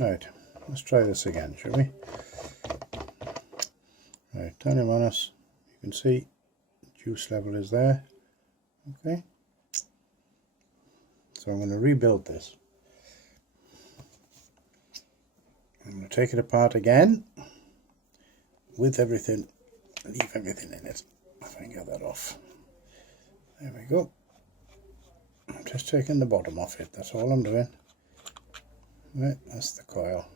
Right, let's try this again, shall we? Right, Tilemahos, you can see juice level is there. Okay, so I'm going to rebuild this. I'm going to take it apart again with everything, leave everything in it. If I can get that off. There we go. I'm just taking the bottom off it, that's all I'm doing. Right, that's the coil,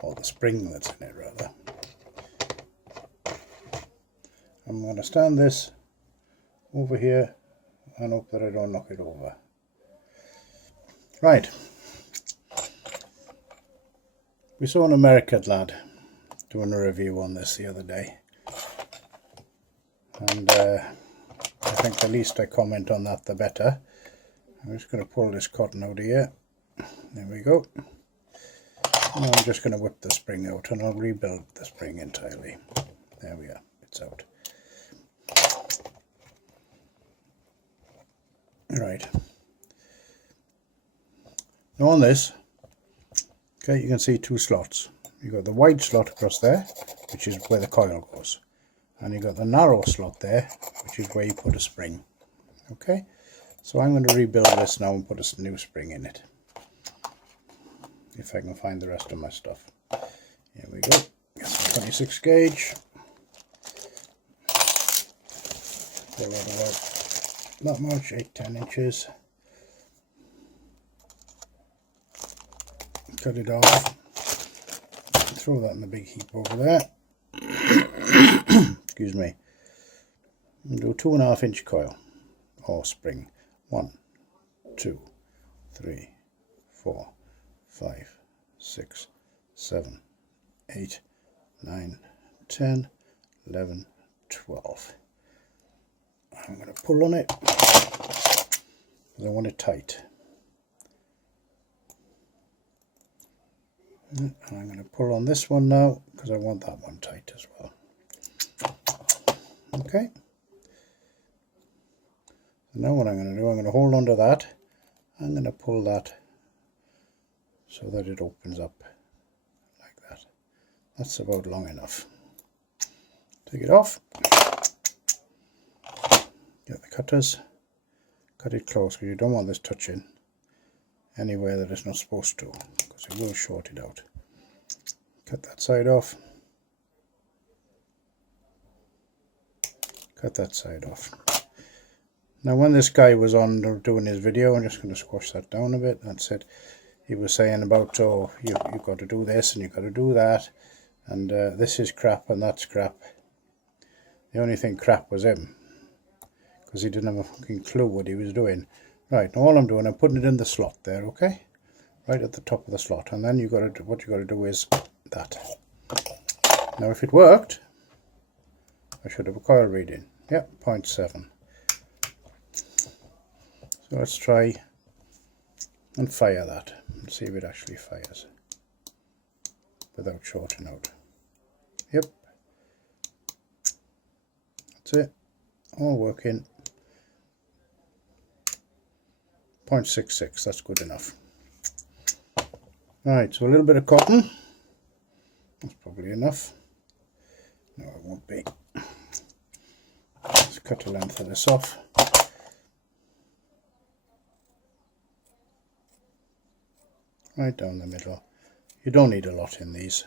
or the spring that's in it rather. I'm going to stand this over here and hope that I don't knock it over. Right, we saw an American lad doing a review on this the other day, and I think the least I comment on that the better. I'm just going to pull this cotton out of here. There we go. Now I'm just going to whip the spring out and I'll rebuild the spring entirely. There we are, it's out. Right. Now on this, okay, you can see two slots. You've got the wide slot across there, which is where the coil goes. And you've got the narrow slot there, which is where you put a spring. Okay, so I'm going to rebuild this now and put a new spring in it. If I can find the rest of my stuff. Here we go. Get some 26 gauge. Pull out about not much, 8-10 inches. Cut it off. Throw that in the big heap over there. Excuse me. And do a 2.5 inch coil or spring. 1, 2, 3, 4, 5, 6, 7, 8, 9, 10, 11, 12. I'm going to pull on it because I want it tight. And I'm going to pull on this one now because I want that one tight as well. Okay. So now what I'm going to do, I'm going to hold on to that. I'm going to pull that so that it opens up like that. That's about long enough. Take it off. Get the cutters. Cut it close because you don't want this touching anywhere that it's not supposed to, because it will short it out. Cut that side off. Cut that side off. Now when this guy was on doing his video, I'm just going to squash that down a bit. That's it. He was saying about, oh, you've got to do this and you've got to do that, and this is crap and that's crap. The only thing crap was him, because he didn't have a fucking clue what he was doing. Right, now all I'm doing, I'm putting it in the slot there, okay? Right at the top of the slot, and then what you got to do is that. Now if it worked, I should have a coil reading. Yep, 0.7. So let's try and fire that and see if it actually fires without shorting out. Yep, that's it, all working. 0.66, that's good enough. Right, so a little bit of cotton, that's probably enough. No, it won't be. Let's cut the length of this off. Right down the middle. You don't need a lot in these.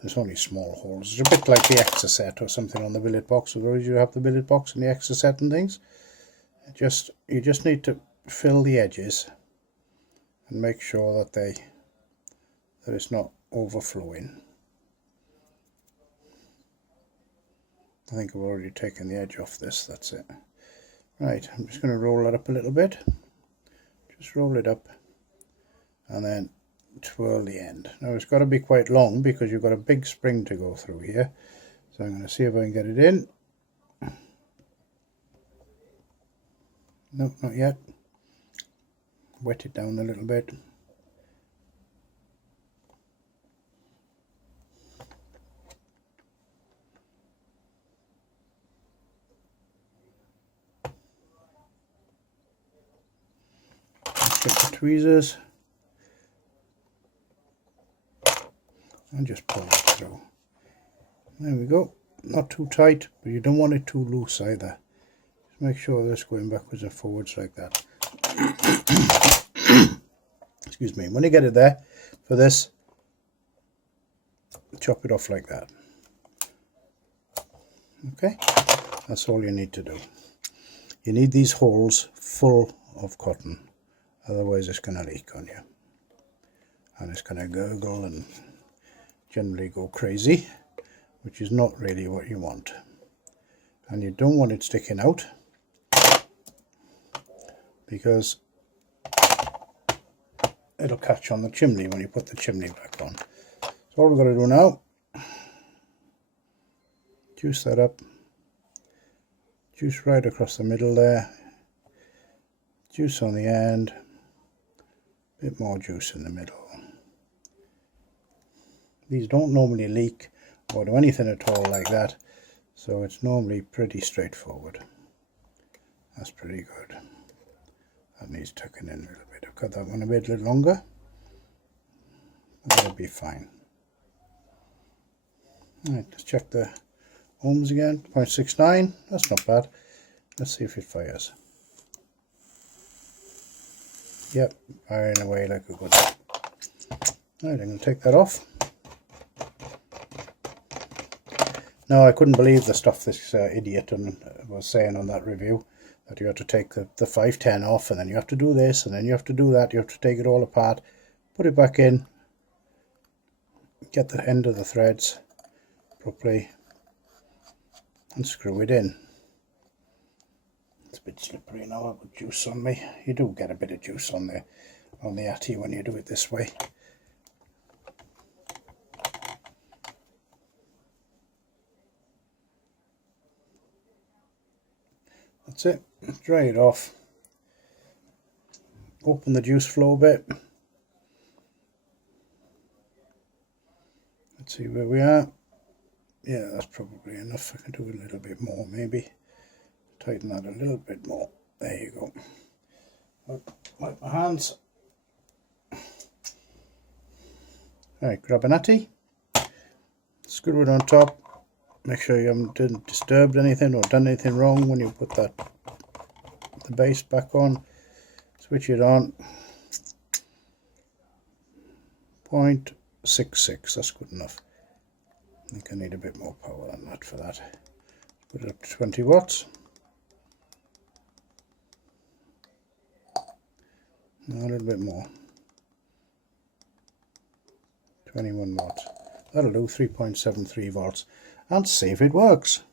There's only small holes. It's a bit like the Exocet or something on the billet box. For those you have the billet box and the Exocet and things, you just need to fill the edges and make sure that it's not overflowing. I think I've already taken the edge off this. That's it. Right, I'm just going to roll that up a little bit. Just roll it up and then twirl the end. Now it's got to be quite long because you've got a big spring to go through here. So I'm going to see if I can get it in. No, not yet. Wet it down a little bit. Let's get the tweezers. and just pull it through. There we go. Not too tight, but you don't want it too loose either. Just make sure this going backwards and forwards like that. Excuse me. When you get it there, for this, chop it off like that. Okay, that's all you need to do. You need these holes full of cotton, otherwise it's going to leak on you. And it's going to gurgle and generally go crazy, which is not really what you want. And you don't want it sticking out, because it'll catch on the chimney when you put the chimney back on. So all we've got to do now, juice that up, juice right across the middle there, juice on the end, a bit more juice in the middle. These don't normally leak or do anything at all like that, so it's normally pretty straightforward. That's pretty good. That needs tucking in a little bit. I've cut that one a little longer. That'll be fine. Alright, let's check the ohms again. 0.69, that's not bad. Let's see if it fires. Yep, firing away like a good. Alright, I'm going to take that off. Now, I couldn't believe the stuff this idiot was saying on that review, that you have to take the 510 off, and then you have to do this, and then you have to do that. You have to take it all apart, put it back in, get the end of the threads properly, and screw it in. It's a bit slippery now. I've got juice on me. You do get a bit of juice on the Atty when you do it this way. That's it. Dry it off. Open the juice flow a bit. Let's see where we are. Yeah, that's probably enough. I can do a little bit more maybe. Tighten that a little bit more. There you go. Wipe my hands. Alright, grab an Atty. Screw it on top. Make sure you haven't disturbed anything or done anything wrong when you put the base back on. Switch it on. 0.66, that's good enough. I think I need a bit more power than that for that. Put it up to 20 watts. Now a little bit more. 21 watts. That'll do, 3.73 volts. And see if it works.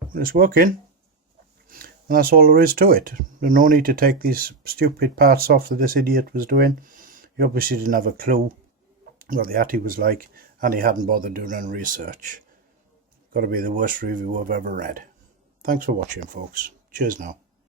Well, it's working, and that's all there is to it. There's no need to take these stupid parts off that this idiot was doing. He obviously didn't have a clue what the Atty was like, and he hadn't bothered doing any research. Got to be the worst review I've ever read. Thanks for watching, folks. Cheers now.